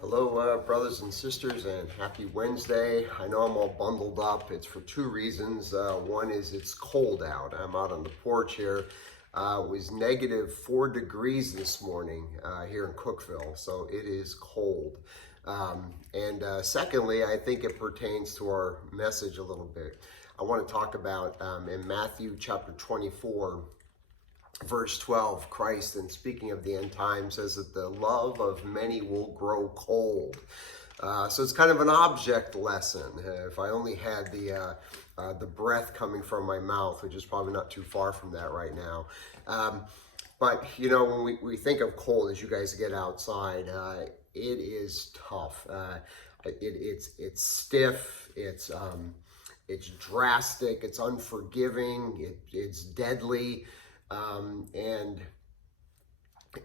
Hello, brothers and sisters, and happy Wednesday. I know I'm all bundled up. It's for two reasons. One is it's cold out. I'm out on the porch here. It was negative 4 degrees this morning here in Cookeville, so it is cold. Secondly, I think it pertains to our message a little bit. I want to talk about in Matthew chapter 24, verse 12, Christ, and speaking of the end time, says that the love of many will grow cold. So it's kind of an object lesson. If I only had the breath coming from my mouth, which is probably not too far from that right now. But you know, when we think of cold, as you guys get outside, it is tough. It's stiff. It's drastic. It's unforgiving. It's deadly. And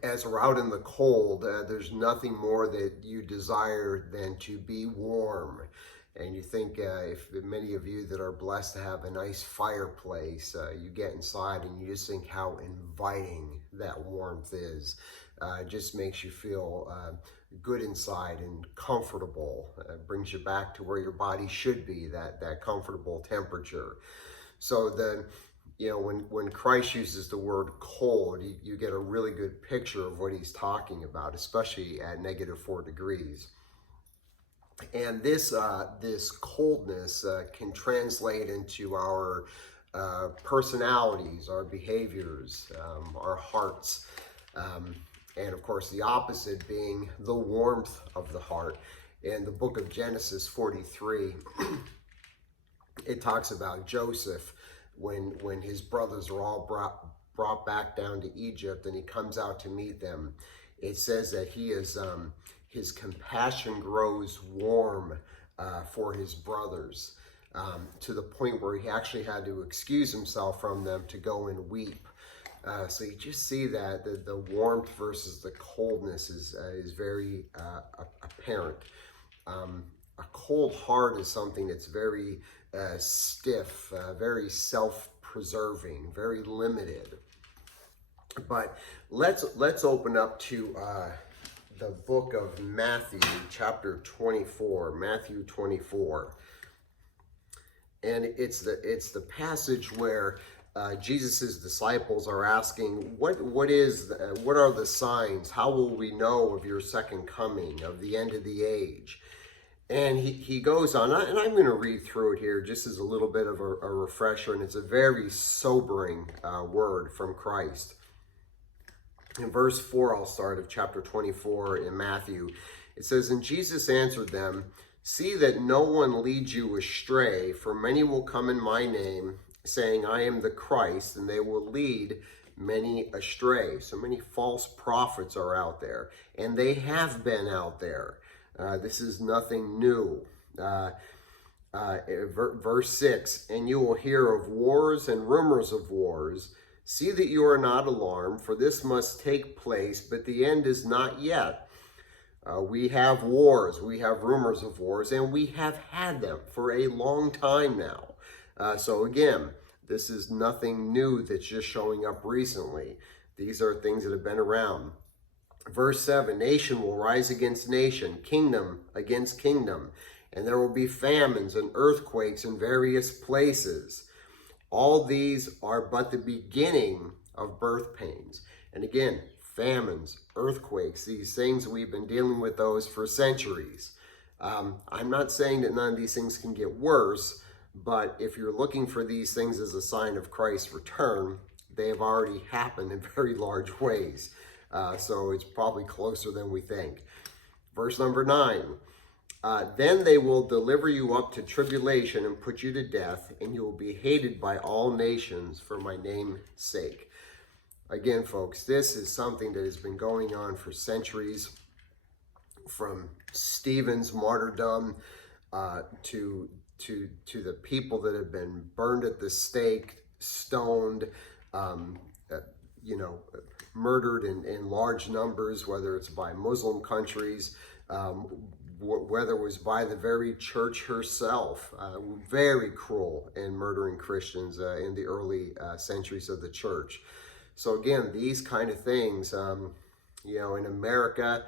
as we're out in the cold, there's nothing more that you desire than to be warm. And you think if many of you that are blessed to have a nice fireplace, you get inside and you just think how inviting that warmth is. It just makes you feel good inside and comfortable. Brings you back to where your body should be, that comfortable temperature. So when Christ uses the word cold, you get a really good picture of what he's talking about, especially at negative 4 degrees. And this coldness can translate into our personalities, our behaviors, our hearts, and of course the opposite being the warmth of the heart. In the book of Genesis 43, it talks about Joseph when his brothers are all brought back down to Egypt and he comes out to meet them. It says that his compassion grows warm for his brothers, to the point where he actually had to excuse himself from them to go and weep. So you just see that the warmth versus the coldness is very apparent. A cold heart is something that's very stiff, very self-preserving, very limited. But let's open up to the book of Matthew, chapter 24. Matthew 24, and it's the passage where Jesus's disciples are asking, what are the signs? How will we know of your second coming, of the end of the age? And he goes on, and I'm going to read through it here just as a little bit of a refresher, and it's a very sobering word from Christ. In verse 4, I'll start, of chapter 24 in Matthew. It says, "And Jesus answered them, 'See that no one leads you astray, for many will come in my name, saying, I am the Christ, and they will lead many astray.'" So many false prophets are out there, and they have been out there. This is nothing new. Verse 6, "And you will hear of wars and rumors of wars. See that you are not alarmed, for this must take place, but the end is not yet." We have wars, we have rumors of wars, and we have had them for a long time now. So again, this is nothing new that's just showing up recently. These are things that have been around. Verse 7, "Nation will rise against nation, kingdom against kingdom, and there will be famines and earthquakes in various places. All these are but the beginning of birth pains." And again, famines, earthquakes, these things, we've been dealing with those for centuries. I'm not saying that none of these things can get worse, but if you're looking for these things as a sign of Christ's return, they have already happened in very large ways. So it's probably closer than we think. Verse number 9, "Then they will deliver you up to tribulation and put you to death, and you will be hated by all nations for my name's sake." Again, folks, this is something that has been going on for centuries, from Stephen's martyrdom to the people that have been burned at the stake, stoned, murdered in large numbers, whether it's by Muslim countries, whether it was by the very church herself, very cruel in murdering Christians in the early centuries of the church. So again, these kind of things, in America,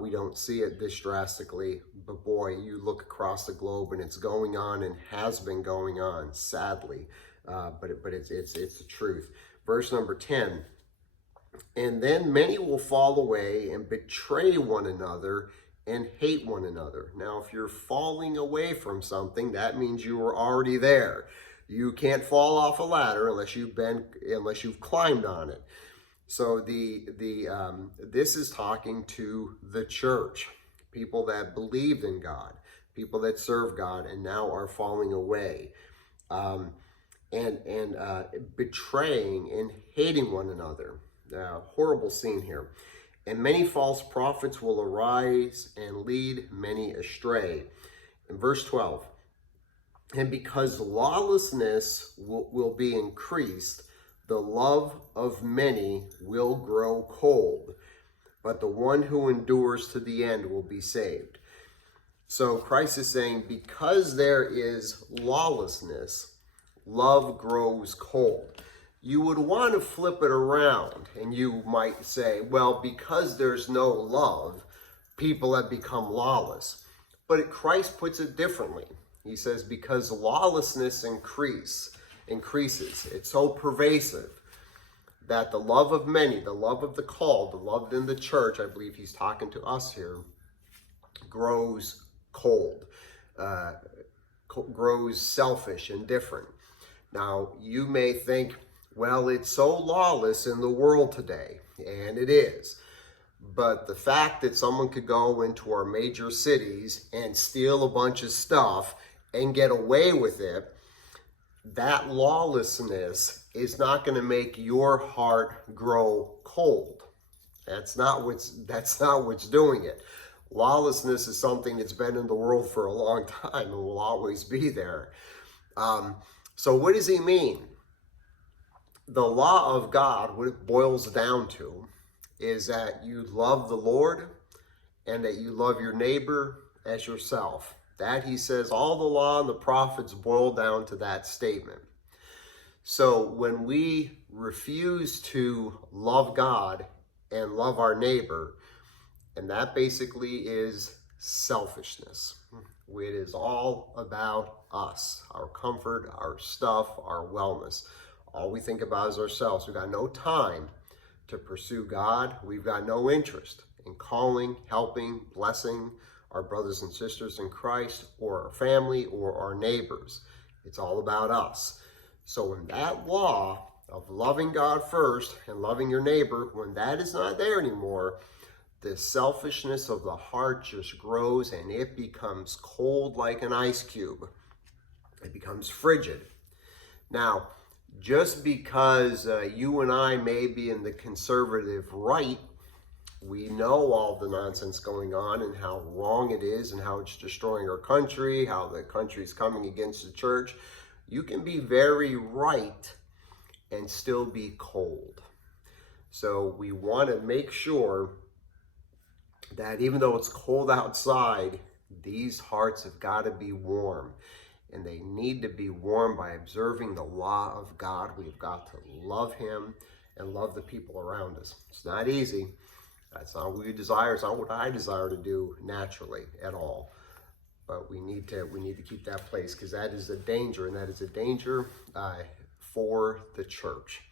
We don't see it this drastically, but boy, you look across the globe and it's going on and has been going on, sadly. But it's the truth. Verse number 10, and then many will fall away and betray one another and hate one another. Now, if you're falling away from something, that means you were already there. You can't fall off a ladder unless you've climbed on it. So this is talking to the church, people that believed in God, people that serve God, and now are falling away, and betraying and hating one another. Horrible scene here. And many false prophets will arise and lead many astray. In verse 12, and because lawlessness will be increased, the love of many will grow cold, but the one who endures to the end will be saved. So Christ is saying, because there is lawlessness, love grows cold. You would want to flip it around, and you might say, well, because there's no love, people have become lawless. But Christ puts it differently. He says, because lawlessness increases, it's so pervasive that the love of many, the love of the called, the loved in the church, I believe he's talking to us here, grows cold, grows selfish and different. Now, you may think, well, it's so lawless in the world today, and it is. But the fact that someone could go into our major cities and steal a bunch of stuff and get away with it, that lawlessness is not going to make your heart grow cold. That's not what's doing it. Lawlessness is something that's been in the world for a long time and will always be there. So what does he mean? The law of God, what it boils down to, is that you love the Lord and that you love your neighbor as yourself. That, he says, all the law and the prophets boil down to that statement. So when we refuse to love God and love our neighbor, and that basically is selfishness. It is all about us, our comfort, our stuff, our wellness. All we think about is ourselves. We've got no time to pursue God. We've got no interest in calling, helping, blessing our brothers and sisters in Christ, or our family, or our neighbors. It's all about us. So when that law of loving God first and loving your neighbor, when that is not there anymore, the selfishness of the heart just grows and it becomes cold like an ice cube. It becomes frigid. Now, just because you and I may be in the conservative right, we know all the nonsense going on and how wrong it is and how it's destroying our country, how the country is coming against the church. You can be very right and still be cold. So we want to make sure that even though it's cold outside, these hearts have got to be warm. And they need to be warm by observing the law of God. We've got to love him and love the people around us. It's not easy. That's not what we desire. It's not what I desire to do naturally at all. But we need to keep that place, because that is a danger, and that is a danger for the church.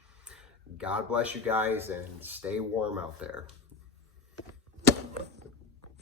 God bless you guys, and stay warm out there.